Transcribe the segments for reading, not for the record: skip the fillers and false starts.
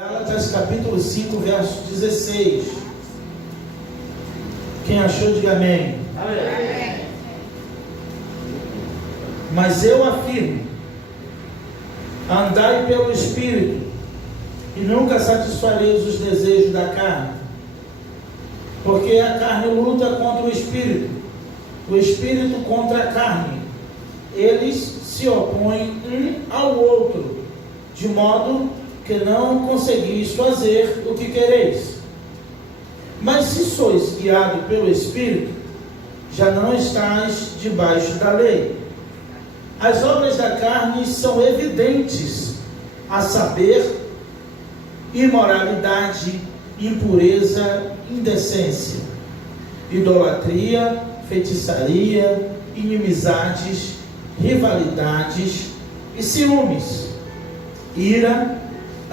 Gálatas capítulo 5, verso 16. Quem achou, diga amém. Amém. Mas eu afirmo: andai pelo Espírito, e nunca satisfareis os desejos da carne. Porque a carne luta contra o Espírito contra a carne. Eles se opõem um ao outro, de modo que não conseguis fazer o que quereis. Mas se sois guiados pelo Espírito, já não estáis debaixo da lei. As obras da carne são evidentes, a saber, imoralidade, impureza, indecência, idolatria, feitiçaria, inimizades, rivalidades e ciúmes, ira,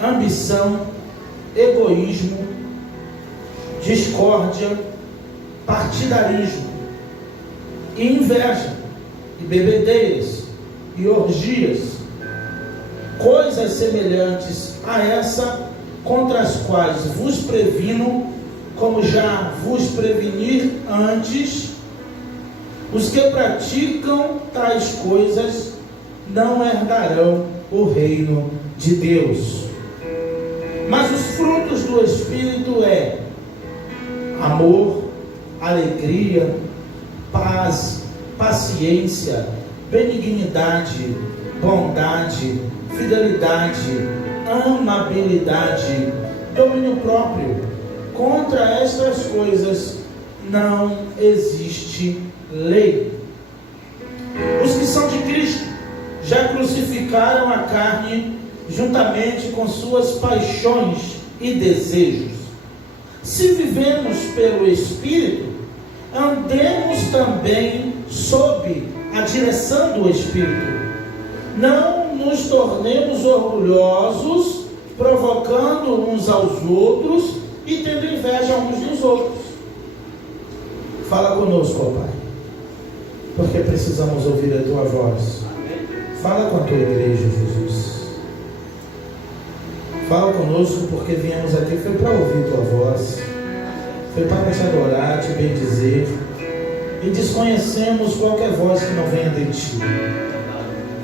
ambição, egoísmo, discórdia, partidarismo, e inveja, e bebedeiras, e orgias, coisas semelhantes a essa, contra as quais vos previno, como já vos preveni antes. Os que praticam tais coisas não herdarão o reino de Deus. Mas os frutos do Espírito é amor, alegria, paz, paciência, benignidade, bondade, fidelidade, amabilidade, domínio próprio. Contra estas coisas não existe lei. Os que são de Cristo já crucificaram a carne juntamente com suas paixões e desejos. Se vivemos pelo Espírito, andemos também sob a direção do Espírito. Não nos tornemos orgulhosos, provocando uns aos outros e tendo inveja uns dos outros. Fala conosco, ó Pai, porque precisamos ouvir a Tua voz. Fala com a Tua igreja, Jesus. Fala conosco, porque viemos aqui foi para ouvir Tua voz, foi para te adorar, te bendizer, e desconhecemos qualquer voz que não venha de Ti.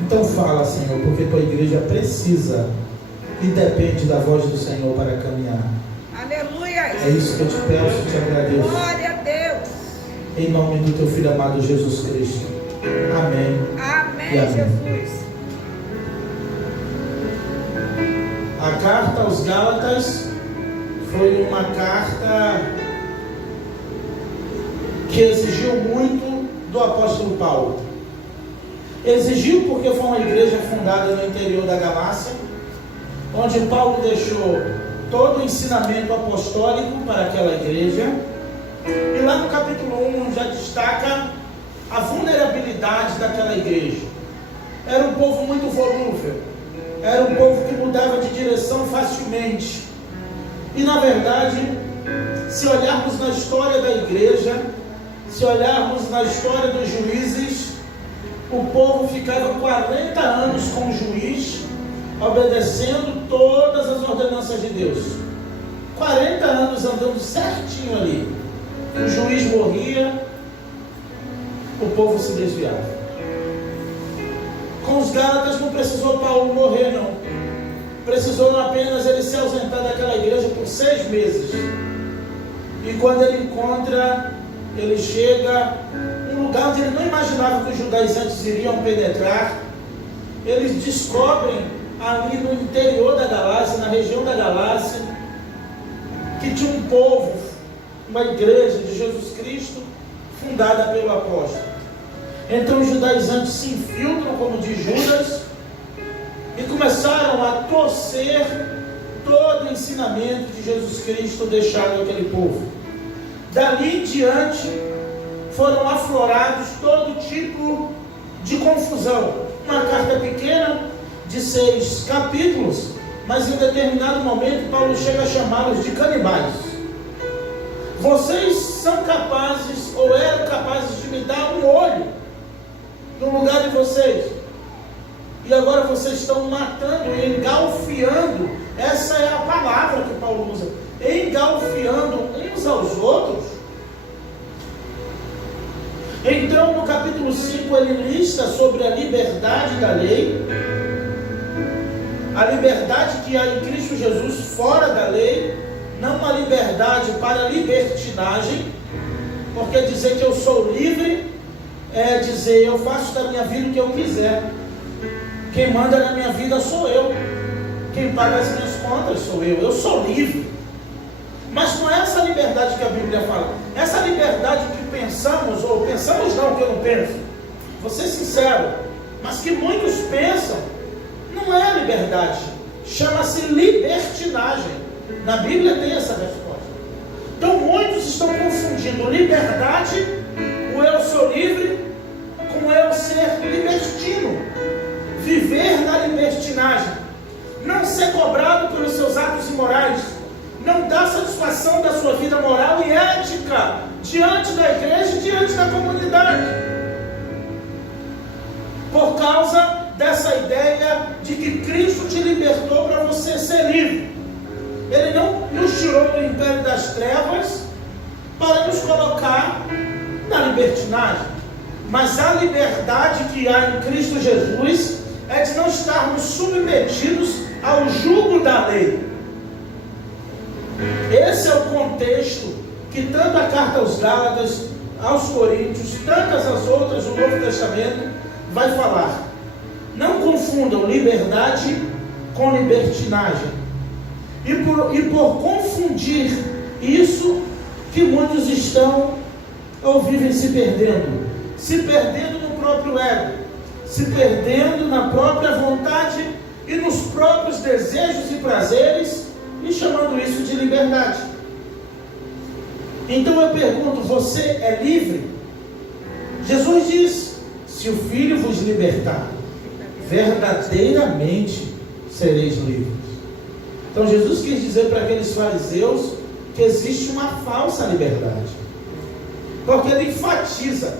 Então fala, Senhor, porque Tua igreja precisa e depende da voz do Senhor para caminhar. Aleluia. É isso que eu te peço e te agradeço. Glória a Deus. Em nome do Teu Filho amado Jesus Cristo. Amém. Amém, E amém. Jesus. A carta aos Gálatas foi uma carta que exigiu muito do apóstolo Paulo. Exigiu porque foi uma igreja fundada no interior da Galácia, onde Paulo deixou todo o ensinamento apostólico para aquela igreja. E lá no capítulo 1 já destaca a vulnerabilidade daquela igreja. Era um povo muito volúvel, era um povo que mudava de direção facilmente. E na verdade, se olharmos na história da igreja, se olharmos na história dos juízes, o povo ficava 40 anos com o juiz, obedecendo todas as ordenanças de Deus. 40 anos andando certinho ali. O juiz morria, o povo se desviava. Com os Gálatas não precisou Paulo morrer, não. Precisou apenas ele se ausentar daquela igreja por 6 meses. E quando ele encontra, ele chega num lugar onde ele não imaginava que os judaizantes iriam penetrar. Eles descobrem ali no interior da Galácia, na região da Galácia, que tinha um povo, uma igreja de Jesus Cristo, fundada pelo apóstolo. Então os judaizantes se infiltram, como diz Judas, e começaram a torcer todo o ensinamento de Jesus Cristo deixado àquele povo. Dali em diante foram aflorados todo tipo de confusão. Uma carta pequena de 6 capítulos, mas em determinado momento Paulo chega a chamá-los de canibais. Vocês são capazes, ou eram capazes de me dar um olho no lugar de vocês, e agora vocês estão matando e engalfiando. Essa é a palavra escalfiando uns aos outros. Então, no capítulo 5, ele lista sobre a liberdade da lei, a liberdade que há em Cristo Jesus fora da lei, não uma liberdade para libertinagem, porque dizer que eu sou livre é dizer eu faço da minha vida o que eu quiser. Quem manda na minha vida sou eu. Quem paga as minhas contas sou eu. Eu sou livre. Mas não é essa liberdade que a Bíblia fala. Essa liberdade que pensamos, ou pensamos não, que eu não penso, vou ser sincero, mas que muitos pensam, não é liberdade. Chama-se libertinagem. Na Bíblia tem essa resposta. Então muitos estão confundindo liberdade, o eu sou livre, com eu ser libertino. Viver na libertinagem. Não ser cobrado pelos seus atos imorais. Não dar satisfação da sua vida moral e ética diante da igreja e diante da comunidade. Por causa dessa ideia de que Cristo te libertou para você ser livre. Ele não nos tirou do império das trevas para nos colocar na libertinagem. Mas a liberdade que há em Cristo Jesus é de não estarmos submetidos ao jugo da lei. Esse é o contexto que tanto a carta aos Gálatas, aos Coríntios, tantas as outras do Novo Testamento vai falar. Não confundam liberdade com libertinagem. E por confundir isso, que muitos estão ou vivem se perdendo no próprio ego, se perdendo na própria vontade e nos próprios desejos e prazeres, e chamando isso de liberdade. Então eu pergunto, você é livre? Jesus diz, se o Filho vos libertar, verdadeiramente sereis livres. Então Jesus quis dizer para aqueles fariseus que existe uma falsa liberdade, porque ele enfatiza,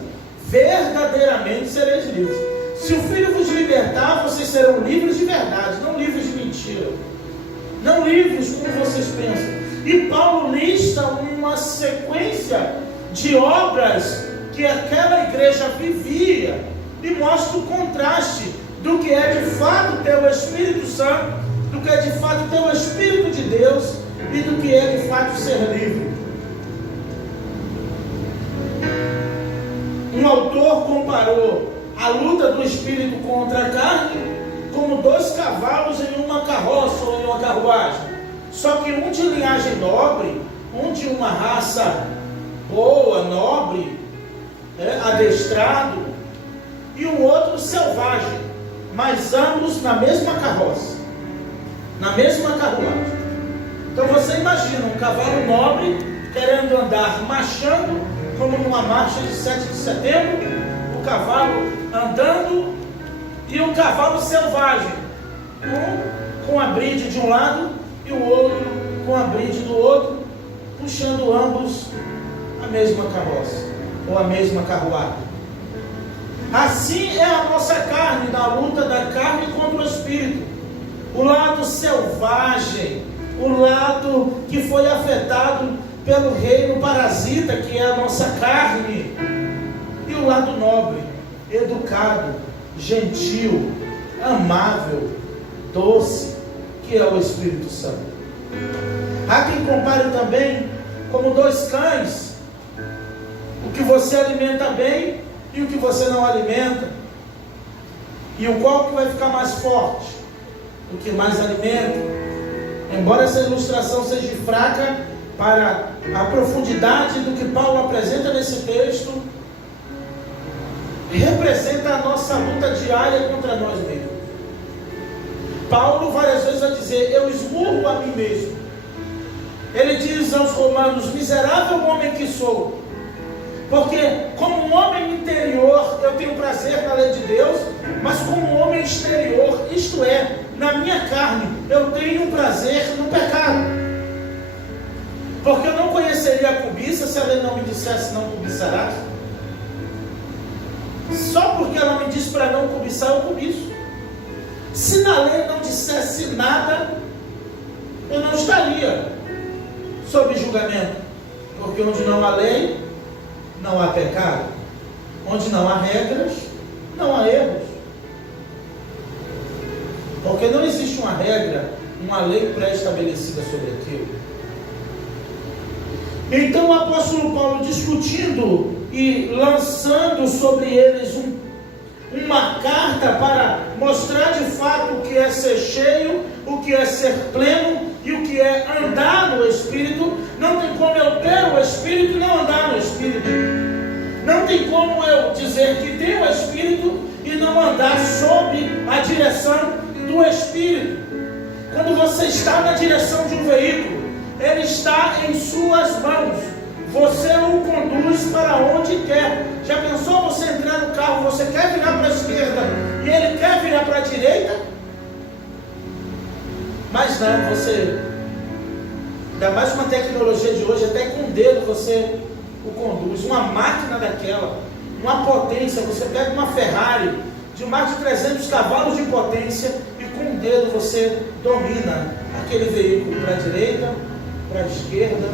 verdadeiramente sereis livres. Se o Filho vos libertar, vocês serão livres de verdade, não livres de mentira, não livres como vocês pensam. E Paulo lista uma sequência de obras que aquela igreja vivia e mostra o contraste do que é de fato ter o Espírito Santo, do que é de fato ter o Espírito de Deus e do que é de fato ser livre. Um autor comparou a luta do Espírito contra a carne como dois cavalos em uma carroça ou em uma carruagem. Só que um de linhagem nobre, um de uma raça boa, nobre, adestrado, e o outro selvagem, mas ambos na mesma carroça, na mesma carruagem. Então você imagina um cavalo nobre querendo andar marchando, como numa marcha de 7 de setembro, o cavalo andando e um cavalo selvagem, um com a bride de um lado e o outro com a bride do outro, puxando ambos a mesma carroça ou a mesma carruagem. Assim é a nossa carne, na luta da carne contra o Espírito. O lado selvagem, o lado que foi afetado pelo reino parasita, que é a nossa carne, e o lado nobre, educado, gentil, amável, doce, que é o Espírito Santo. Há quem compare também como dois cães, o que você alimenta bem e o que você não alimenta, e o qual que vai ficar mais forte, o que mais alimenta. Embora essa ilustração seja fraca para a profundidade do que Paulo apresenta nesse texto, representa a nossa luta diária contra nós mesmos. Paulo várias vezes vai dizer, eu esmurro a mim mesmo. Ele diz aos romanos, miserável homem que sou, porque como um homem interior eu tenho prazer na lei de Deus, mas como um homem exterior, isto é, na minha carne, eu tenho prazer no pecado. Porque eu não conheceria a cobiça se a lei não me dissesse não cobiçarás. Só porque ela me diz para não cobiçar, eu cobiço. Se na lei não dissesse nada, eu não estaria sob sob julgamento. Porque onde não há lei, não há pecado. Onde não há regras, não há erros. Porque não existe uma regra, uma lei pré-estabelecida sobre aquilo. Então o apóstolo Paulo, discutindo e lançando sobre eles uma carta para mostrar de fato o que é ser cheio, o que é ser pleno e o que é andar no Espírito. Não tem como eu ter o Espírito e não andar no Espírito. Não tem como eu dizer que tenho o Espírito e não andar sob a direção do Espírito. Quando você está na direção de um veículo, ele está em suas mãos. Você o conduz para onde quer. Já pensou você entrar no carro, você quer virar para a esquerda e ele quer virar para a direita? Mas não, você, ainda mais com a tecnologia de hoje, até com o dedo você o conduz. Uma máquina daquela, uma potência, você pega uma Ferrari de mais de 300 cavalos de potência e com o dedo você domina aquele veículo para a direita, para a esquerda,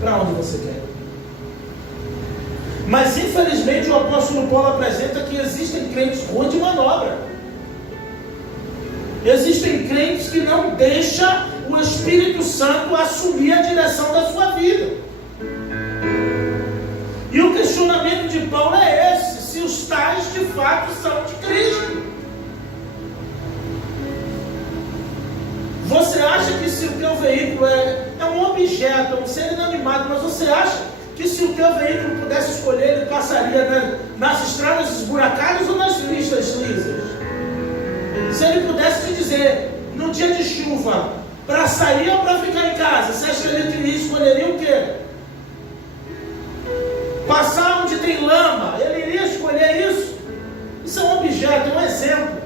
para onde você quer. Mas infelizmente o apóstolo Paulo apresenta que existem crentes ruins de manobra. Existem crentes que não deixam o Espírito Santo assumir a direção da sua vida. E o questionamento de Paulo é esse: se os tais de fato são de Cristo. Você acha que se o teu veículo é um objeto, é um ser inanimado, mas você acha que se o teu veículo pudesse escolher, ele passaria nas estradas esburacadas ou nas pistas lisas? Se ele pudesse te dizer, no dia de chuva, para sair ou para ficar em casa, você acha que ele escolheria o quê? Passar onde tem lama, ele iria escolher isso? Isso é um objeto, é um exemplo.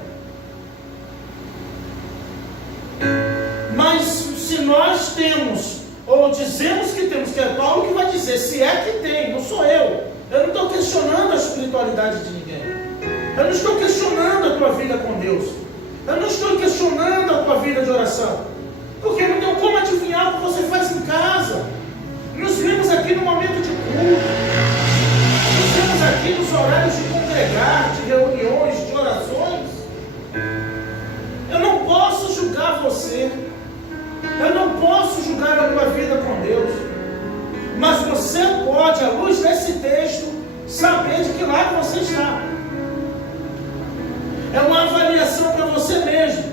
Mas se nós temos, ou dizemos que temos, que é Paulo que vai dizer, se é que tem, não sou eu. Eu não estou questionando a espiritualidade de ninguém. Eu não estou questionando a tua vida com Deus. Eu não estou questionando a tua vida de oração. Porque não tem como adivinhar o que você faz em casa. Nos vimos aqui no momento de culto. Nos vimos aqui nos horários de congregar, de reuniões, de orações. Eu não posso julgar você. Eu não posso julgar a tua vida com Deus. Mas você pode, à luz desse texto, saber de que lado você está. É uma avaliação para você mesmo.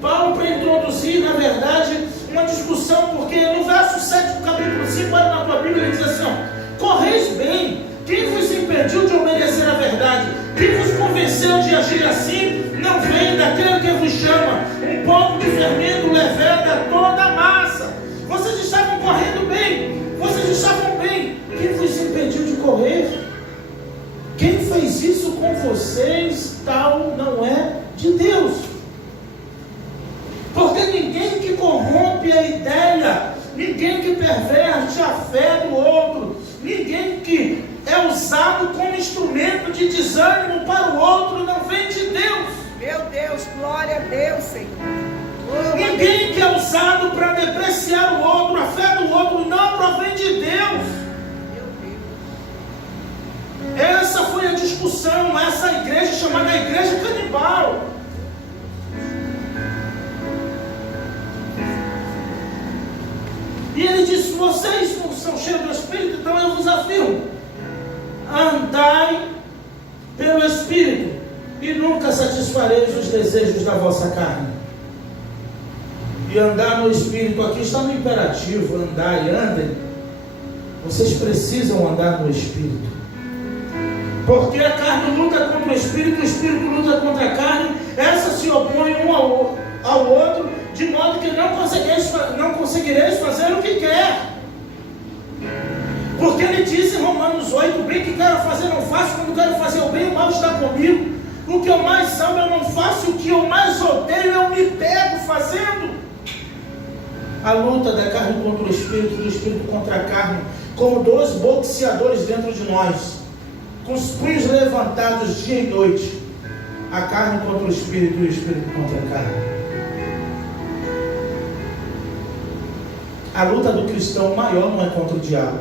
Paulo, para introduzir, na verdade, uma discussão, porque no verso 7 do capítulo 5, olha na tua Bíblia, ele diz assim: correis bem, quem vos impediu de obedecer a verdade? Quem vos convenceu de agir assim? Não vem daquele que vos chama, um pouco de fermento leveda toda a massa. Vocês estavam correndo bem, vocês estavam bem. Quem vos impediu de correr? Quem fez isso com vocês, tal não é de Deus. Porque ninguém que corrompe a ideia, ninguém que perverte a fé do outro, ninguém que é usado como instrumento de desânimo para o outro, não vem de Deus. Meu Deus, glória a Deus, Senhor. Ninguém que é usado para depreciar o outro, a fé do outro, não provém de Deus. Essa foi a discussão, essa igreja chamada igreja canibal. E ele disse: vocês não são cheios do Espírito, então eu vos afirmo, andai pelo Espírito e nunca satisfareis os desejos da vossa carne. E andar no Espírito, aqui está no imperativo, andai, andem. Vocês precisam andar no Espírito. Porque a carne luta contra o Espírito luta contra a carne, essa se opõe um ao outro, de modo que não conseguireis fazer o que quer. Porque ele diz em Romanos 8, o bem que quero fazer não faço, quando quero fazer o bem, o mal está comigo. O que eu mais amo eu não faço, o que eu mais odeio eu me pego fazendo. A luta da carne contra o Espírito, do Espírito contra a carne, como dois boxeadores dentro de nós, com os punhos levantados dia e noite, a carne contra o Espírito e o Espírito contra a carne. A luta do cristão maior não é contra o diabo,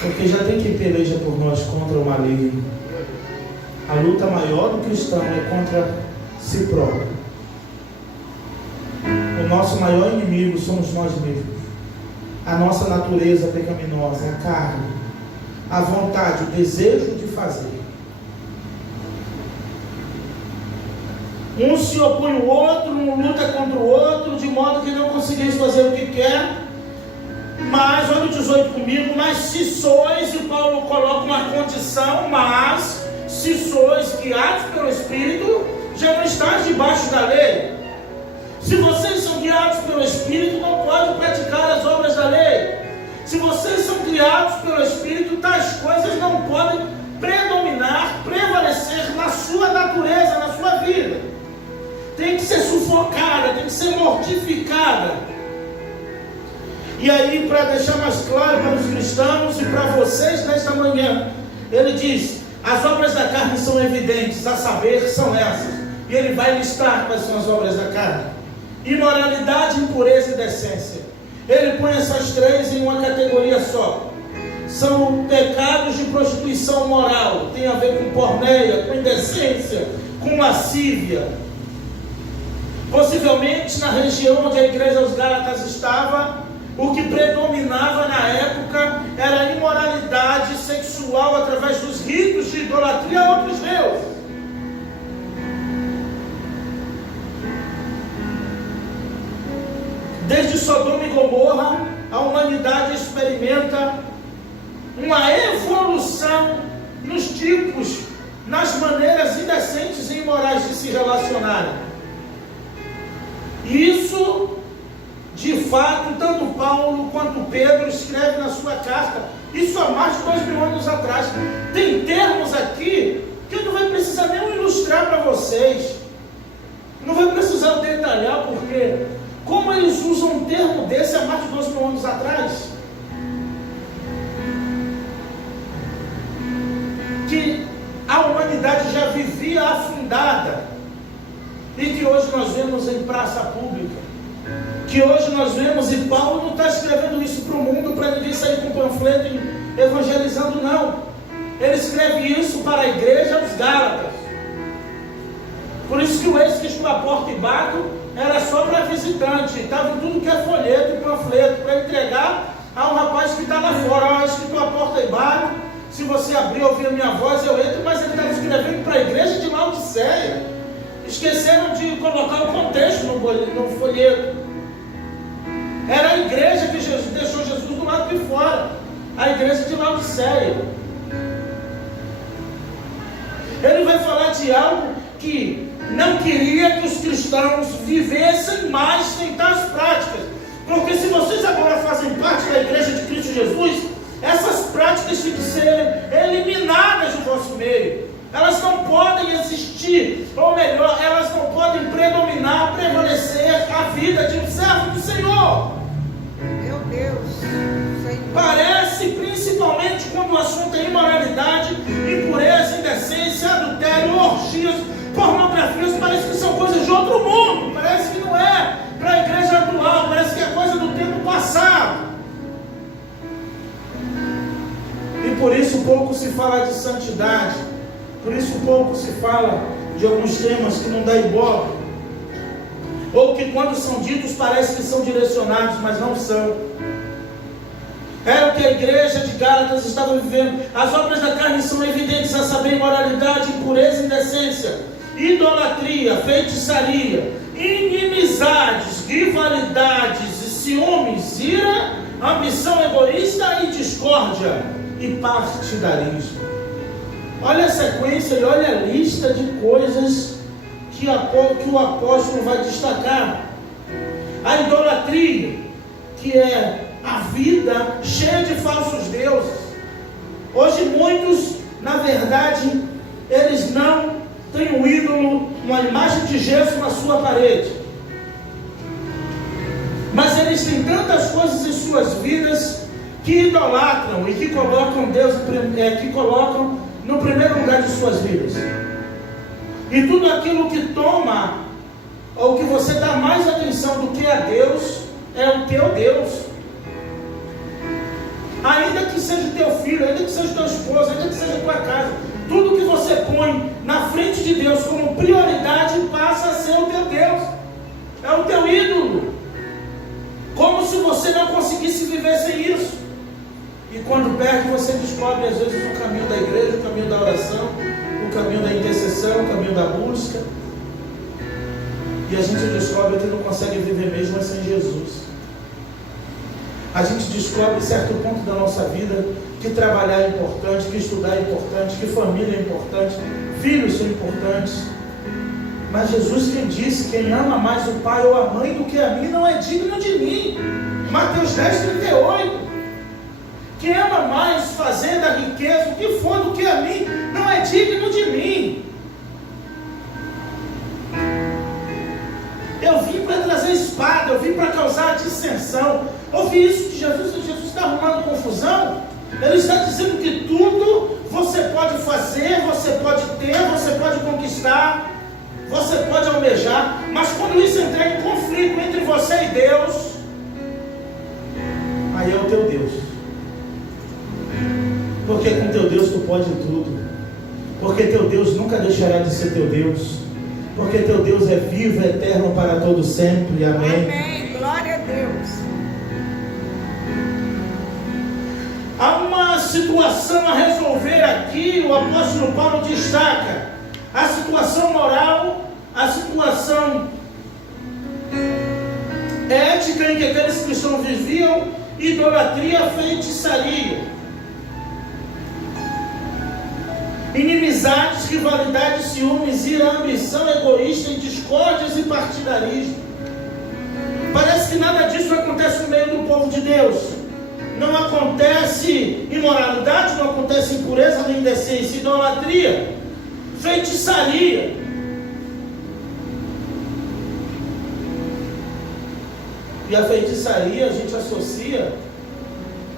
porque já tem quem peleja por nós contra o maligno. A luta maior do cristão é contra si próprio. O nosso maior inimigo somos nós mesmos. A nossa natureza pecaminosa, a carne, a vontade, o desejo de fazer. Um se opõe ao outro, um luta contra o outro, de modo que não conseguimos fazer o que quer. Mas, olha o 18 comigo, mas se sois, e Paulo coloca uma condição, mas se sois guiados pelo Espírito, já não estáis debaixo da lei. Se vocês são guiados pelo Espírito, não podem praticar as obras da lei. Se vocês são guiados pelo Espírito, tais coisas não podem predominar, prevalecer na sua natureza, na sua vida. Tem que ser sufocada, tem que ser mortificada. E aí, para deixar mais claro para os cristãos e para vocês nesta manhã, ele diz: as obras da carne são evidentes, a saber, são essas. E ele vai listar quais são as obras da carne: imoralidade, impureza e decência. Ele põe essas três em uma categoria só. São pecados de prostituição moral, tem a ver com porneia, com indecência, com lascívia. Possivelmente na região onde a igreja dos Gálatas estava, o que predominava na época era a imoralidade sexual através dos ritos de idolatria a outros deuses. Desde Sodoma e Gomorra, a humanidade experimenta uma evolução nos tipos, nas maneiras indecentes e imorais de se relacionarem. Isso, de fato, tanto Paulo quanto Pedro escrevem na sua carta, isso há mais de 2000 anos atrás. Tem termos aqui que eu não vou precisar nem ilustrar para vocês, não vou precisar detalhar, porque como eles usam um termo desse há mais de 2000 anos atrás, que a humanidade já vivia afundada, e que hoje nós vemos em praça pública, que hoje nós vemos, e Paulo não está escrevendo isso para o mundo, para ninguém sair com panfleto evangelizando, não. Ele escreve isso para a igreja dos Gálatas. Por isso que o eis que estou à porta e bato era só para visitante, estava em tudo que é folheto e panfleto, para entregar ao rapaz que está lá fora. Eis que estou à porta e bato, se você abrir e ouvir a minha voz, eu entro. Mas ele estava escrevendo para a igreja de Laodiceia. Esqueceram de colocar o contexto no folheto. Era a igreja que deixou Jesus do lado de fora, a igreja de Laodiceia. Ele vai falar de algo que não queria que os cristãos vivessem mais sem tais práticas, porque se vocês agora fazem parte da igreja de Cristo Jesus, essas práticas têm que ser eliminadas do vosso meio. Elas não podem existir, ou melhor, elas não podem predominar, prevalecer a vida de um servo do Senhor. Meu Deus, Senhor. Parece, principalmente quando o assunto é imoralidade, impureza, indecência, adultério, orgias, pornografias, parece que são coisas de outro mundo. Parece que não é para a igreja atual, parece que é coisa do tempo passado. E por isso pouco se fala de santidade. Por isso pouco se fala de alguns temas que não dá ibope, ou que quando são ditos parece que são direcionados, mas não são. Era o que a igreja de Gálatas estava vivendo. As obras da carne são evidentes, a saber, imoralidade, impureza, indecência, idolatria, feitiçaria, inimizades, rivalidades e ciúmes, ira, ambição egoísta e discórdia e partidarismo. Olha a sequência e olha a lista de coisas que o apóstolo vai destacar. A idolatria, que é a vida cheia de falsos deuses. Hoje muitos, na verdade, eles não têm um ídolo, uma imagem de gesso na sua parede, mas eles têm tantas coisas em suas vidas que idolatram e que colocam Deus, que colocam no primeiro lugar de suas vidas. E tudo aquilo que toma, ou que você dá mais atenção, definição do que é Deus, é o teu Deus. Ainda que seja teu filho, ainda que seja teu esposo, ainda que seja tua casa, tudo que você põe na frente de Deus como prioridade passa a ser o teu Deus. É o teu ídolo. Como se você não conseguisse viver sem isso. E quando perde, você descobre às vezes o caminho da igreja, o caminho da oração, o caminho da intercessão, o caminho da busca. E a gente descobre que não consegue viver mesmo sem Jesus. A gente descobre em certo ponto da nossa vida que trabalhar é importante, que estudar é importante, que família é importante, filhos são importantes. Mas Jesus quem disse, quem ama mais o pai ou a mãe do que a mim não é digno de mim. Mateus 10:38. Quem ama mais fazenda, riqueza, o que for do que a mim, não é digno de mim. Eu vim para trazer espada, eu vim para causar dissensão. Ouvi isso de Jesus, Jesus está arrumando confusão. Ele está dizendo que tudo você pode fazer, você pode ter, você pode conquistar, você pode almejar, mas quando isso entrar em conflito entre você e Deus, aí é o teu Deus. Porque com teu Deus tu pode tudo. Porque teu Deus nunca deixará de ser teu Deus. Porque teu Deus é vivo, é eterno para todo sempre. Amém. Amém. Glória a Deus. Há uma situação a resolver aqui. O apóstolo Paulo destaca a situação moral, a situação ética em que aqueles cristãos viviam, idolatria, feitiçaria, inimizades, rivalidades, ciúmes, ira, ambição egoísta, discórdias e partidarismo. Parece que nada disso acontece no meio do povo de Deus. Não acontece imoralidade, não acontece impureza, nem indecência, idolatria, feitiçaria. E a feitiçaria a gente associa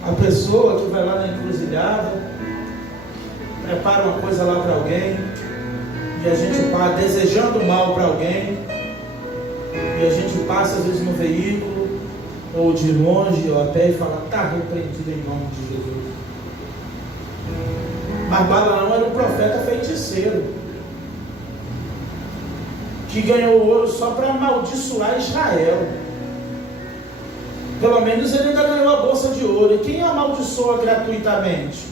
a pessoa que vai lá na encruzilhada, prepara uma coisa lá para alguém, e a gente passa desejando mal para alguém, e a gente passa às vezes no veículo, ou de longe, ou até, e fala, está repreendido em nome de Jesus. Mas Balaão era um profeta feiticeiro, que ganhou ouro só para amaldiçoar Israel. Pelo menos ele ainda ganhou a bolsa de ouro. E quem amaldiçoa gratuitamente?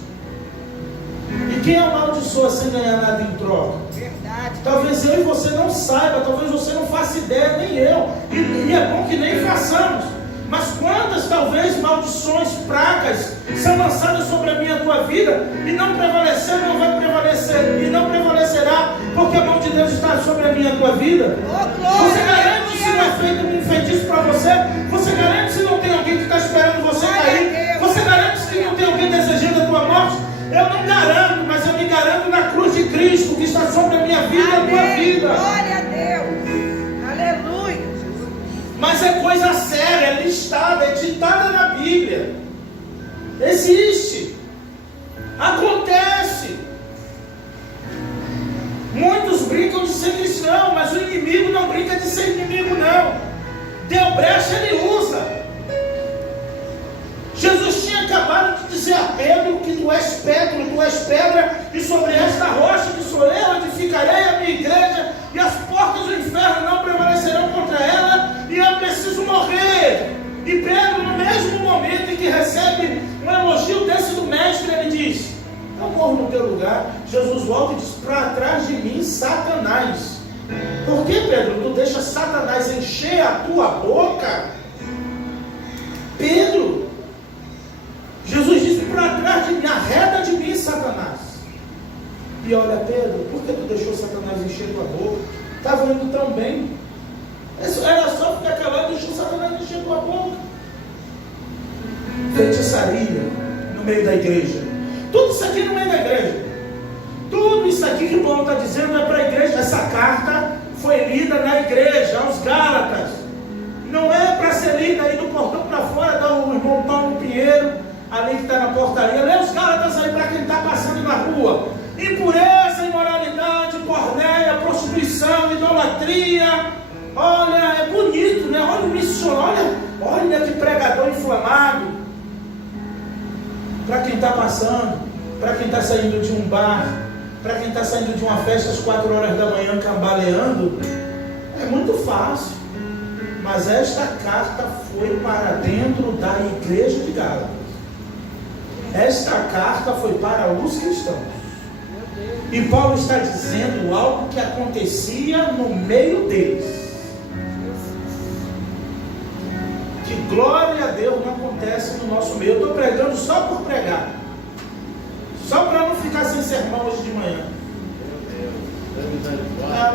E quem amaldiçoa sem ganhar nada em troca? Verdade. Talvez eu e você não saiba, talvez você não faça ideia, nem eu. E é bom que nem façamos. Mas quantas talvez maldições, pragas são lançadas sobre a minha e a tua vida e não prevaleceu, não vai prevalecer e não prevalecerá, porque a mão de Deus está sobre a minha e a tua vida. Você garante se não é feito um feitiço para você? Você garante se não tem alguém que está esperando você cair? Você garante se não tem alguém desejando a tua morte? Eu não garanto, mas eu me garanto na cruz de Cristo que está sobre a minha vida e a tua vida. Glória a Deus. Aleluia. Mas é coisa séria, é listada, é ditada na Bíblia. Existe. Acontece. Muitos brincam de ser cristão, mas o inimigo não brinca de ser inimigo, não. Deu brecha, ele usa. Jesus tinha acabado de dizer a Pedro que tu és pedra, e sobre esta rocha que sou eu, edificarei a minha igreja, e as portas do inferno não prevalecerão contra ela, e eu preciso morrer. E Pedro, no mesmo momento em que recebe um elogio desse do mestre, ele diz, eu morro no teu lugar. Jesus volta e diz, para trás de mim, Satanás. Por que, Pedro, tu deixa Satanás encher a tua boca? Pedro, Jesus disse, para trás de mim, arreda de mim, Satanás. E olha, Pedro, por que tu deixou Satanás encher tua boca? Estava indo tão bem. Era só ficar calado e deixou Satanás encher tua boca. Feitiçaria no meio da igreja. Tudo isso aqui no meio da igreja. Tudo isso aqui que Paulo está dizendo é para a igreja. Essa carta foi lida na igreja, aos Gálatas. Não é para ser lida aí do portão para fora, da o irmão Paulo Pinheiro, ali que está na portaria. Lê os Gálatas aí para quem está passando na rua. Impureza, imoralidade, pornéia, prostituição, idolatria. Olha, é bonito, né? Olha o para quem está passando, para quem está saindo de um bar, para quem está saindo de uma festa às 4 horas da manhã cambaleando, é muito fácil. Mas esta carta foi para dentro da igreja de Gálatas. Esta carta foi para os cristãos. E Paulo está dizendo algo que acontecia no meio deles. Que glória a Deus não acontece no nosso meio. Eu estou pregando só por pregar. Só para não ficar sem sermão hoje de manhã.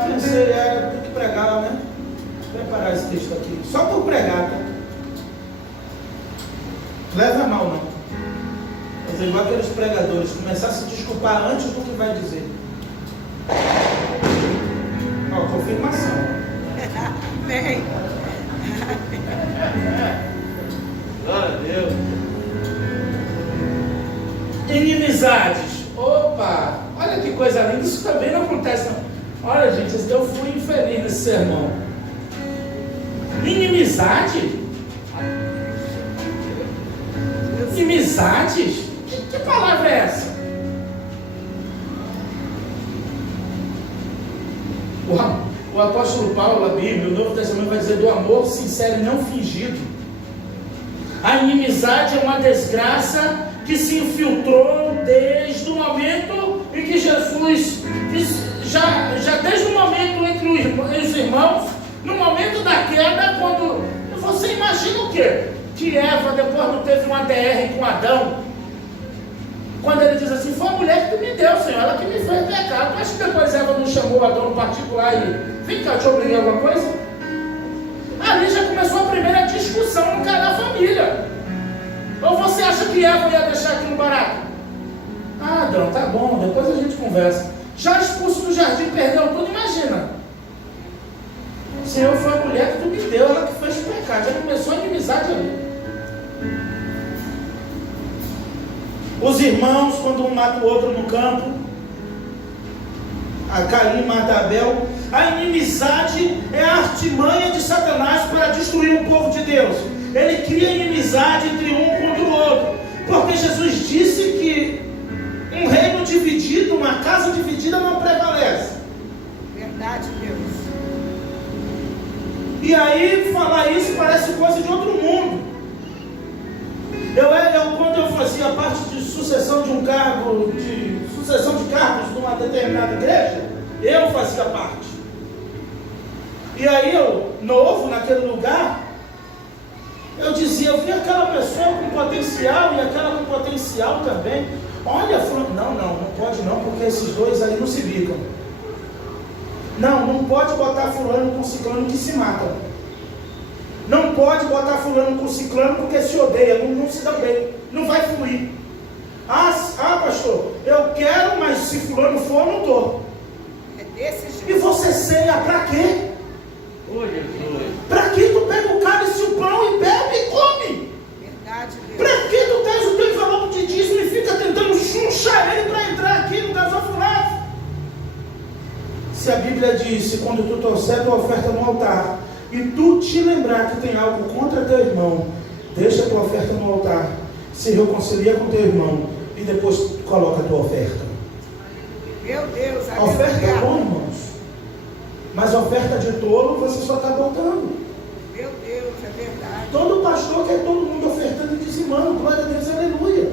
Pensei, tem que pregar, né? Vou preparar esse texto aqui. Só por pregar, tá? Leva mal, não. Mas é igual aqueles pregadores, começar a se desculpar antes do que vai dizer. Ó, confirmação. Amém. Glória a Deus. Inimizades. Opa, olha que coisa linda. Isso também não acontece, não. Olha, gente, eu fui infeliz nesse sermão. Inimizade? Inimizades? Que palavra é essa? O apóstolo Paulo, a Bíblia, o Novo Testamento vai dizer do amor sincero e não fingido. A inimizade é uma desgraça que se infiltrou desde o momento em que Jesus, já desde o momento entre os irmãos, no momento da queda, quando você imagina o quê? Que Eva depois não teve uma DR com Adão, quando ele diz assim, foi a mulher que tu me deu, Senhor, ela que me fez pecar. Tu acha que depois Eva não chamou Adão no particular e vem cá, te obriguei a alguma coisa? Ali já começou a primeira discussão no canal da família. Ou você acha que Eva ia deixar aquilo barato? Ah, Adão, tá bom, depois a gente conversa. Já expulso do jardim, perdeu tudo, imagina. Senhor, foi a mulher que tu me deu, ela que fez pecar. Já começou a inimizade ali. Os irmãos, quando um mata o outro no campo, a Caim mata Abel, a inimizade é a artimanha de Satanás para destruir o povo de Deus. Ele cria inimizade entre um contra o outro, porque Jesus disse que um reino dividido, uma casa dividida não prevalece. Verdade, Deus. E aí falar isso parece coisa de outro mundo. Quando eu fazia parte de sucessão de cargos de uma determinada igreja, eu fazia parte. E aí eu, novo naquele lugar, eu dizia, eu vi aquela pessoa com potencial e aquela com potencial também. Olha, não pode não, porque esses dois aí não se bicam. Não pode botar fulano com ciclano que se matam. Não pode botar fulano com ciclano porque se odeia, não se dá bem, não vai fluir. Ah, pastor, eu quero, mas se fulano for, eu não dou. É desse jeito. E você ceia pra quê? Pra que tu pega o cálice e o pão e bebe e come? Verdade, Deus. Pra que tu tens o teu envelope de dízimo e fica tentando chunchar ele para entrar aqui no gasofilato? Se a Bíblia diz, quando tu trouxer tua oferta no altar, e tu te lembrar que tem algo contra teu irmão, deixa a tua oferta no altar, se reconcilia com teu irmão e depois coloca a tua oferta. Meu Deus, A oferta é bom, irmãos, mas a oferta de tolo você só está botando. Meu Deus, é verdade. Todo pastor quer todo mundo ofertando e dizimando, glória a Deus, aleluia.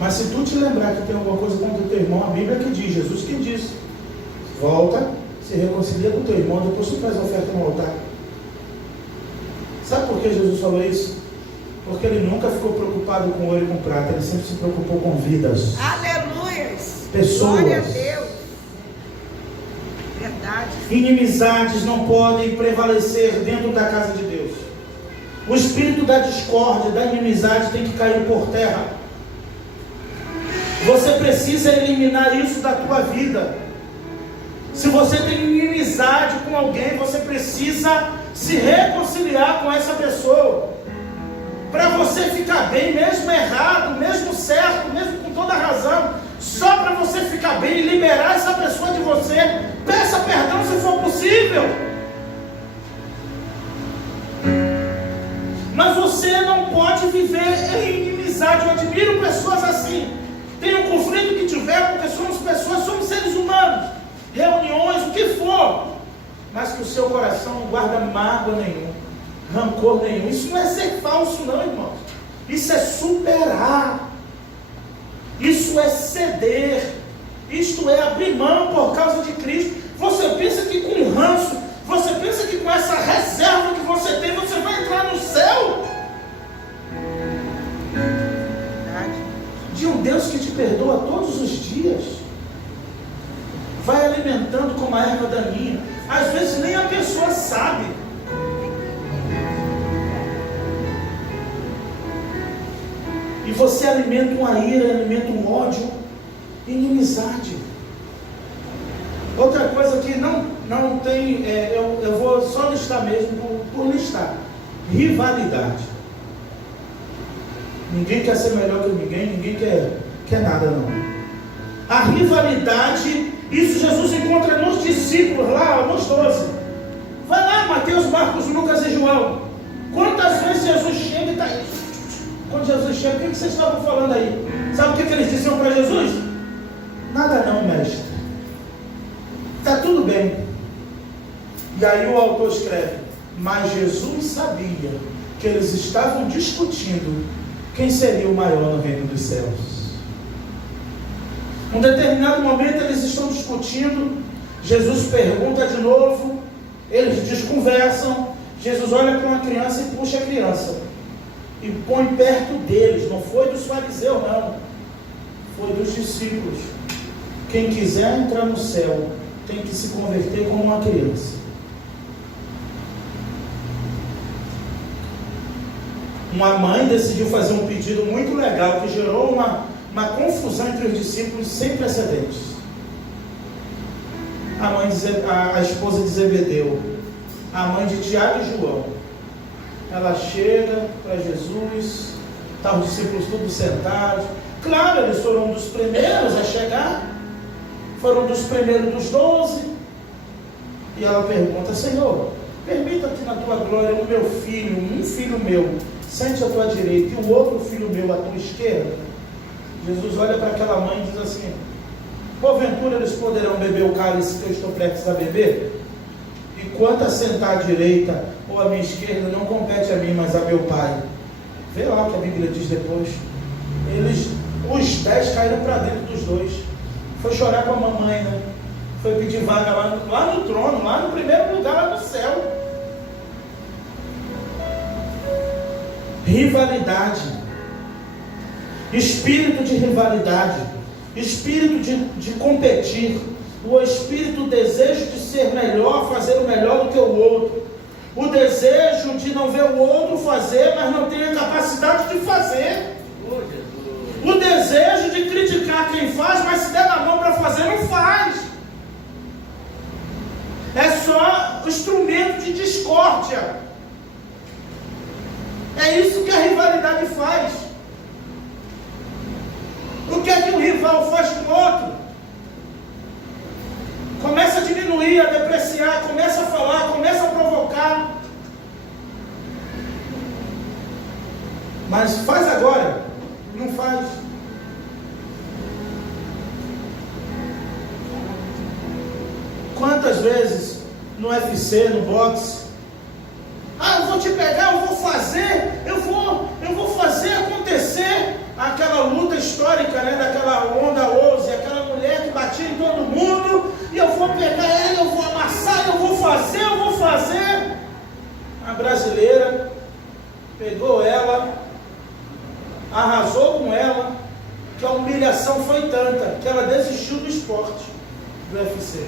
Mas se tu te lembrar que tem alguma coisa contra o teu irmão, a Bíblia que diz, Jesus que diz, volta, se reconcilia com o teu irmão, depois tu faz a oferta no altar. Sabe por que Jesus falou isso? Porque ele nunca ficou preocupado com ouro e com prata, ele sempre se preocupou com vidas. Aleluia. Pessoas. Glória a Deus. Verdade. Inimizades não podem prevalecer dentro da casa de Deus. O espírito da discórdia, da inimizade tem que cair por terra. Você precisa eliminar isso da tua vida. Se você tem inimizade com alguém, você precisa se reconciliar com essa pessoa. Para você ficar bem, mesmo errado, mesmo certo, mesmo com toda razão, só para você ficar bem e liberar essa pessoa de você, peça perdão se for possível. Mas você não pode viver em inimizade. Eu admiro pessoas assim. Tem um conflito que tiver, porque somos pessoas, somos seres humanos. Reuniões, o que for. Mas que o seu coração não guarda mágoa nenhuma, rancor nenhum. Isso não é ser falso não, irmãos. Isso é superar. Isso é ceder. Isto é abrir mão por causa de Cristo. Você pensa que com ranço, você pensa que com essa reserva que você tem, você vai entrar no céu? De um Deus que te perdoa todos os dias. Vai alimentando como a erva daninha. Às vezes nem a pessoa sabe. E você alimenta uma ira, alimenta um ódio, inimizade. Outra coisa que não tem, eu vou só listar mesmo por listar. Rivalidade. Ninguém quer ser melhor que ninguém quer nada não. A rivalidade, isso Jesus encontra nos discípulos lá, nos 12. Vai lá, Mateus, Marcos, Lucas e João. Quantas vezes Jesus chega e está aí? Quando Jesus chega, o que vocês estavam falando aí? Sabe o que eles diziam para Jesus? Nada não, mestre. Está tudo bem. E aí o autor escreve: mas Jesus sabia que eles estavam discutindo quem seria o maior no reino dos céus. Num determinado momento eles estão discutindo. Jesus pergunta de novo. Eles desconversam. Jesus olha para uma criança e puxa a criança e põe perto deles. Não foi dos fariseus não, foi dos discípulos. Quem quiser entrar no céu tem que se converter como uma criança. Uma mãe decidiu fazer um pedido muito legal que gerou uma confusão entre os discípulos sem precedentes. A esposa de Zebedeu, a mãe de Tiago e João, ela chega para Jesus, tá os discípulos todos sentados. Claro, eles foram dos primeiros a chegar, foram dos primeiros dos 12. E ela pergunta: Senhor, permita que na tua glória o meu filho, um filho meu, sente à tua direita e o outro filho meu à tua esquerda. Jesus olha para aquela mãe e diz assim: porventura eles poderão beber o cálice que eu estou prestes a beber? E quanto a sentar à direita ou à minha esquerda, não compete a mim, mas a meu Pai. Vê lá o que a Bíblia diz depois. Os 10 caíram para dentro dos dois. Foi chorar com a mamãe, né? Foi pedir vaga lá no trono, lá no primeiro lugar, lá no céu. Rivalidade. Espírito de rivalidade. Espírito de competir. O espírito, o desejo de ser melhor, fazer o melhor do que o outro. O desejo de não ver o outro fazer, mas não tem a capacidade de fazer. O desejo de criticar quem faz, mas se der na mão para fazer, não faz. É só instrumento de discórdia. É isso que a rivalidade faz. O que é que o rival faz com o outro? Começa a diminuir, a depreciar, começa a falar, começa a provocar. Mas faz agora. Não faz. Quantas vezes no UFC, no boxe, eu vou te pegar, eu vou fazer, eu vou fazer acontecer aquela luta histórica, né, daquela Ronda Rousey, aquela mulher que batia em todo mundo, e eu vou pegar ela, eu vou amassar, eu vou fazer. A brasileira pegou ela, arrasou com ela, que a humilhação foi tanta que ela desistiu do esporte do UFC.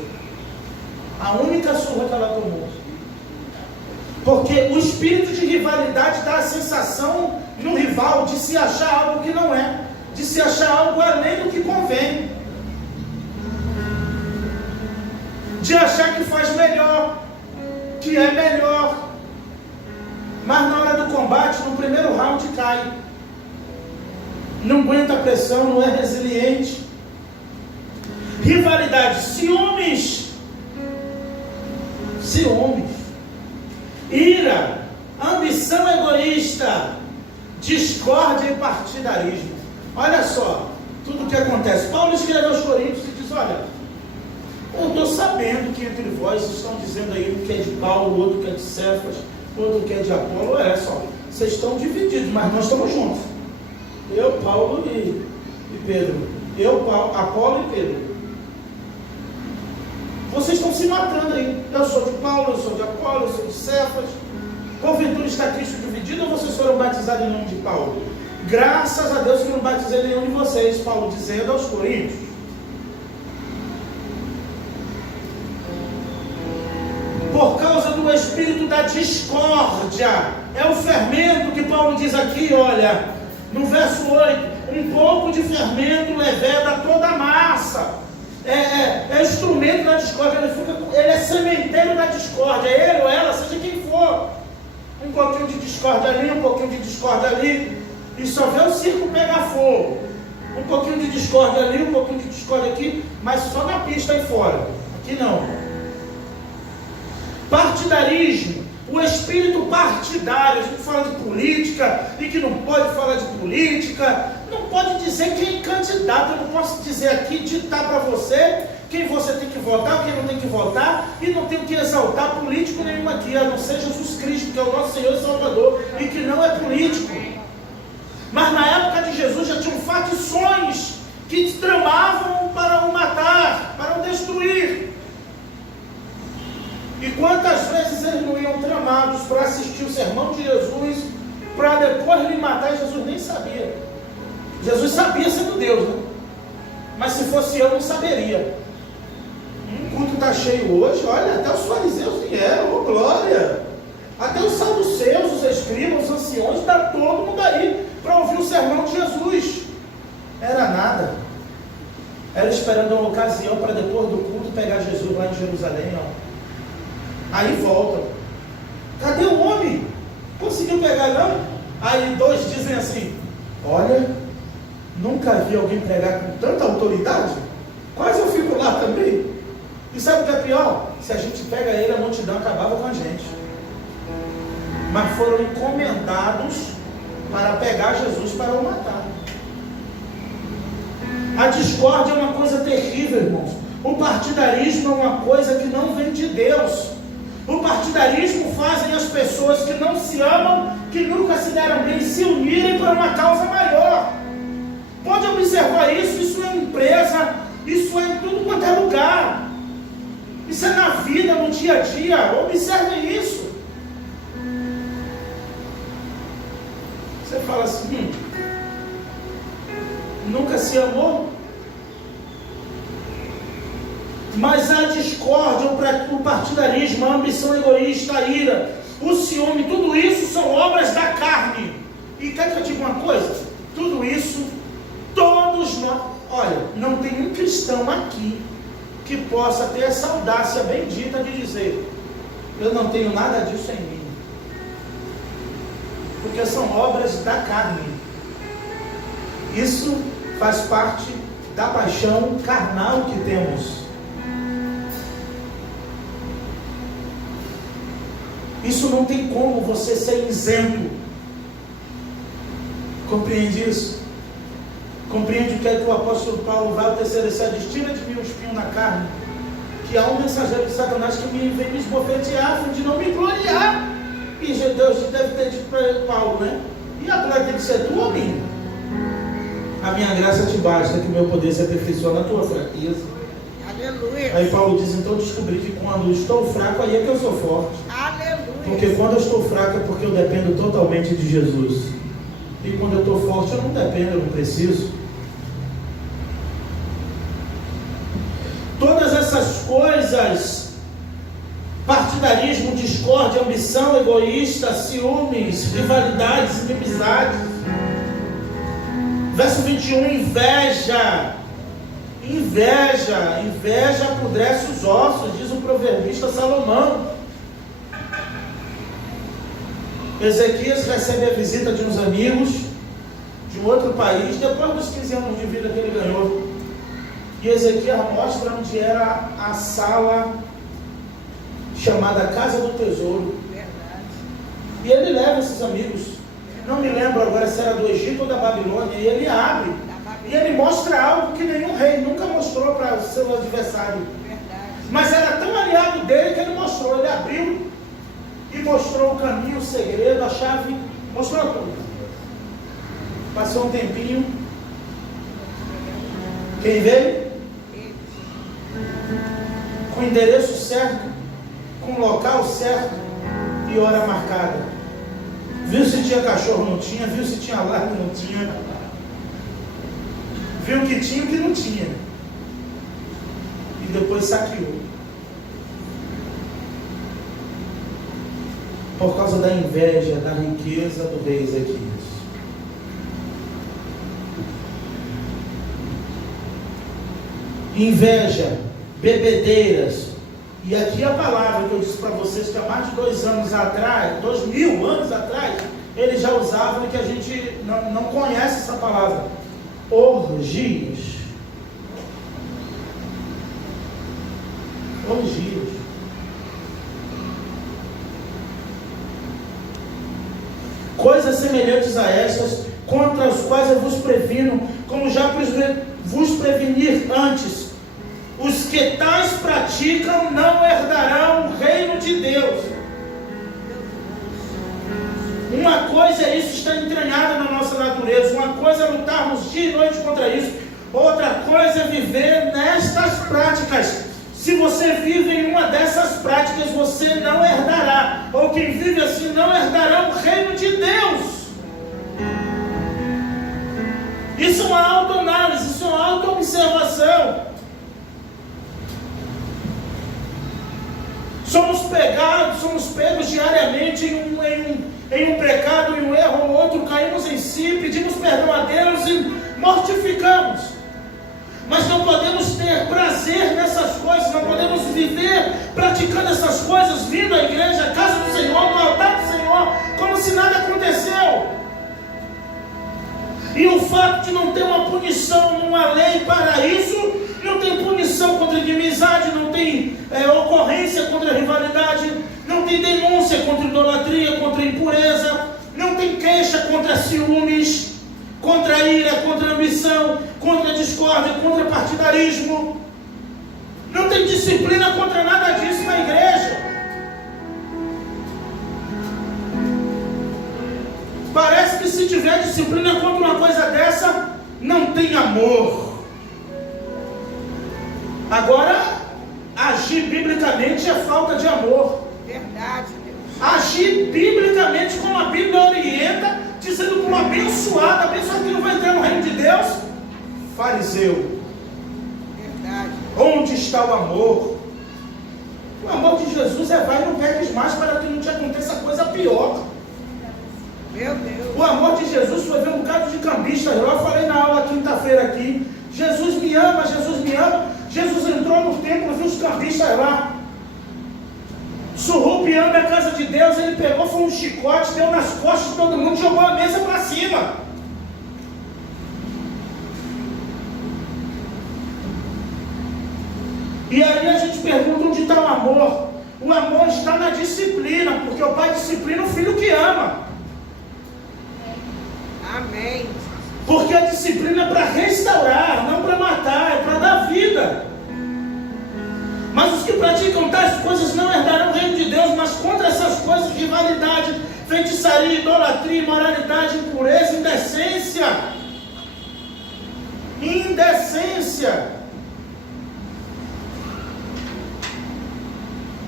A única surra que ela tomou. Porque o espírito de rivalidade dá a sensação no rival de se achar algo que não é, de se achar algo além do que convém, de achar que faz melhor, que é melhor, mas na hora do combate, no primeiro round cai, não aguenta a pressão, não é resiliente. Rivalidade, ciúmes, ira, ambição egoísta, discórdia e partidarismo. Olha só, tudo o que acontece. Paulo escreveu aos Coríntios e diz: olha, eu estou sabendo que entre vós estão dizendo aí um que é de Paulo, outro que é de Cefas, outro que é de Apolo. Olha só, vocês estão divididos, mas nós estamos juntos. Eu, Paulo e Pedro. Eu, Paulo, Apolo e Pedro. Vocês estão se matando aí. Eu sou de Paulo, eu sou de Apolo, eu sou de Cefas. Porventura está Cristo dividido ou vocês foram batizados em nome de Paulo? Graças a Deus que não batizei nenhum de vocês, Paulo dizendo aos Coríntios. Por causa do espírito da discórdia. É o fermento que Paulo diz aqui, olha, no verso 8. Um pouco de fermento leveda toda a massa. É instrumento da discórdia. Ele é sementeiro da discórdia. Ele ou ela, seja quem for. Um pouquinho de discórdia ali, um pouquinho de discórdia ali. E só vê o circo pegar fogo. Um pouquinho de discórdia ali, um pouquinho de discórdia aqui. Mas só na pista e fora. Aqui não. Partidarismo. O espírito partidário. A gente fala de política e que não pode falar de política. Não pode dizer quem é candidato. Eu não posso dizer aqui, ditar para você quem você tem que votar, quem não tem que votar. E não tenho que exaltar político nenhum aqui, a não ser Jesus Cristo, que é o nosso Senhor e Salvador, e que não é político. Mas na época de Jesus já tinham facções que tramavam para o matar, para o destruir. E quantas vezes eles não iam tramados para assistir o sermão de Jesus, para depois lhe matar, e Jesus nem sabia. Jesus sabia sendo Deus, né? Mas se fosse eu, não saberia. O culto está cheio hoje, olha, até os fariseus vieram, oh glória! Até os saduceus, os escribas, os anciões, está todo mundo aí para ouvir o sermão de Jesus. Era nada. Era esperando uma ocasião para depois do culto pegar Jesus lá em Jerusalém, ó. Aí voltam. Cadê o homem? Conseguiu pegar não? Aí dois dizem assim: olha, nunca vi alguém pregar com tanta autoridade. Quase eu fico lá também. E sabe o que é pior? Se a gente pega ele, a multidão acabava com a gente. Mas foram encomendados para pegar Jesus para o matar. A discórdia é uma coisa terrível, irmãos. O partidarismo é uma coisa que não vem de Deus. O partidarismo fazem as pessoas que não se amam, que nunca se deram bem, se unirem para uma causa maior. Pode observar isso, isso é empresa, isso é em tudo quanto é lugar. Isso é na vida, no dia a dia. Observe isso. Você fala assim, nunca se amou? Mas a discórdia, o partidarismo, a ambição egoísta, a ira, o ciúme, tudo isso são obras da carne. E quer que eu diga uma coisa? Tudo isso, todos nós... Olha, não tem um cristão aqui que possa ter essa audácia bendita de dizer: eu não tenho nada disso em mim. Porque são obras da carne. Isso faz parte da paixão carnal que temos. Isso não tem como você ser isento. Compreende isso? Compreende o que é que o apóstolo Paulo vai ao terceiro esse destino de mim um espinho na carne, que há um mensageiro de Satanás que vem me esbofetear a fim de não me gloriar. E Deus deve ter dito para Paulo, né? E a glória tem que ser tua ou minha? A minha graça te basta, que o meu poder se aperfeiçoa na tua fraqueza. Aleluia. Aí Paulo diz: então descobri que quando estou fraco, aí é que eu sou forte. Aleluia. Porque quando eu estou fraco é porque eu dependo totalmente de Jesus. E quando eu estou forte, eu não dependo, eu não preciso. Todas essas coisas, partidarismo, discórdia, ambição egoísta, ciúmes, rivalidades, inimizades. Verso 21, inveja. Inveja apodrece os ossos, diz o proverbista Salomão. Ezequias recebe a visita de uns amigos de um outro país, depois dos 15 anos de vida que ele ganhou. E Ezequias mostra onde era a sala chamada Casa do Tesouro. Verdade. E ele leva esses amigos. não me lembro agora se era do Egito ou da Babilônia, e ele abre, e ele mostra algo que nenhum rei nunca mostrou para o seu adversário. Verdade. Mas era tão aliado dele que ele mostrou, ele abriu e mostrou o caminho, o segredo, a chave, mostrou tudo. Passou um tempinho, quem veio? Com o endereço certo, com o local certo e hora marcada. Viu se tinha cachorro, não tinha. Viu se tinha largo, não tinha. Viu o que tinha e o que não tinha. E depois saqueou. Por causa da inveja, da riqueza do rei Ezequias. Inveja, bebedeiras. E aqui a palavra que eu disse para vocês que há mais de 2 anos atrás, 2000 anos atrás, eles já usavam e que a gente não conhece essa palavra. Orgias. Orgias. Coisas semelhantes a estas, contra as quais eu vos previno, como já vos prevenir antes. Os que tais praticam não herdarão o reino de Deus. Uma coisa é isso, está entranhada na nossa natureza. Uma coisa é lutarmos dia e noite contra isso. Outra coisa é viver nestas práticas. Se você vive em uma dessas práticas, você não herdará. Ou quem vive assim não herdará o reino de Deus. Isso é uma autoanálise, isso é uma autoobservação. Somos pegos diariamente em um pecado, em um erro ou outro, caímos em si, pedimos perdão a Deus e mortificamos. Mas não podemos ter prazer nessas coisas, não podemos viver praticando essas coisas, vindo à igreja, à casa do Senhor, no altar do Senhor, como se nada aconteceu. E o fato de não ter uma punição numa lei para isso, não tem punição contra a inimizade, não tem ocorrência contra a rivalidade, não tem denúncia contra a idolatria, contra a impureza, não tem queixa contra ciúmes, contra a ira, contra a ambição, contra a discórdia, contra o partidarismo. Não tem disciplina contra nada disso na igreja. Parece que se tiver disciplina contra uma coisa dessa, não tem amor. Agora, agir biblicamente é falta de amor. Verdade, Deus. Agir biblicamente como a Bíblia orienta, dizendo que um abençoado que não vai entrar no reino de Deus, fariseu. Verdade. Onde está o amor? O amor de Jesus é vai e não peques mais para que não te aconteça coisa pior. Meu Deus. O amor de Jesus foi ver um bocado de cambista. Eu falei na aula quinta-feira aqui. Jesus me ama, Jesus me ama. Jesus entrou no templo, viu os cambistas lá, surrupiando a casa de Deus. Ele pegou, foi um chicote, deu nas costas de todo mundo, jogou a mesa para cima. E aí a gente pergunta onde está o amor. O amor está na disciplina, porque o pai disciplina o filho que ama. Amém. Porque a disciplina é para restaurar, não para matar, é para dar vida. Mas os que praticam tais coisas não herdarão o reino de Deus. Mas contra essas coisas, rivalidade, feitiçaria, idolatria, imoralidade, impureza, indecência. Indecência.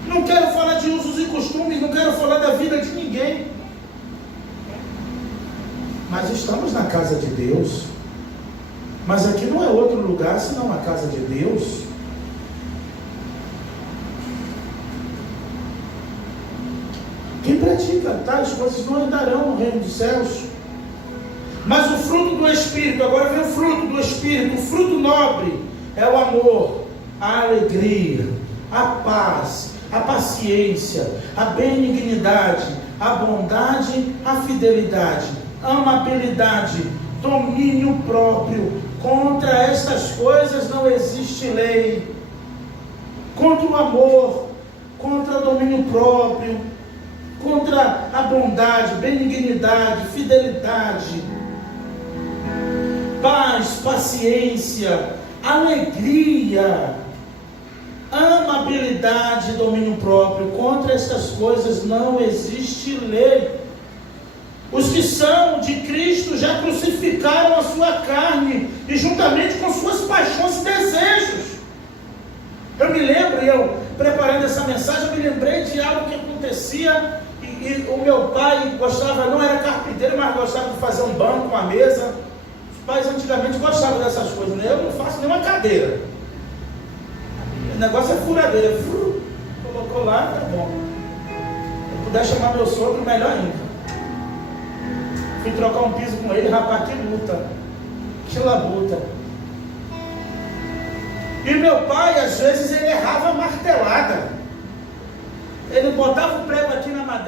Não quero falar de usos e costumes, não quero falar da vida de ninguém. Mas estamos na casa de Deus. Mas aqui não é outro lugar senão a casa de Deus. Quem pratica tais coisas não herdarão no reino dos céus. Mas o fruto do Espírito, agora vem o fruto do Espírito, o fruto nobre é o amor, a alegria, a paz, a paciência, a benignidade, a bondade, a fidelidade, amabilidade, domínio próprio. Contra estas coisas não existe lei. Contra o amor, contra o domínio próprio, contra a bondade, benignidade, fidelidade, paz, paciência, alegria, amabilidade e domínio próprio. Contra estas coisas não existe lei. Os que são de Cristo já crucificaram a sua carne e juntamente com suas paixões e desejos. Eu me lembro, eu preparando essa mensagem, eu me lembrei de algo que acontecia e o meu pai gostava, não era carpinteiro, mas gostava de fazer um banco, uma mesa. Os pais antigamente gostavam dessas coisas, né? Eu não faço nenhuma cadeira. O negócio é furadeira. Colocou lá, tá bom. Se puder chamar meu sogro, melhor ainda. Fui trocar um piso com ele, rapaz, que luta. Que labuta. E meu pai, às vezes, ele errava a martelada. Ele botava o prego aqui na madeira.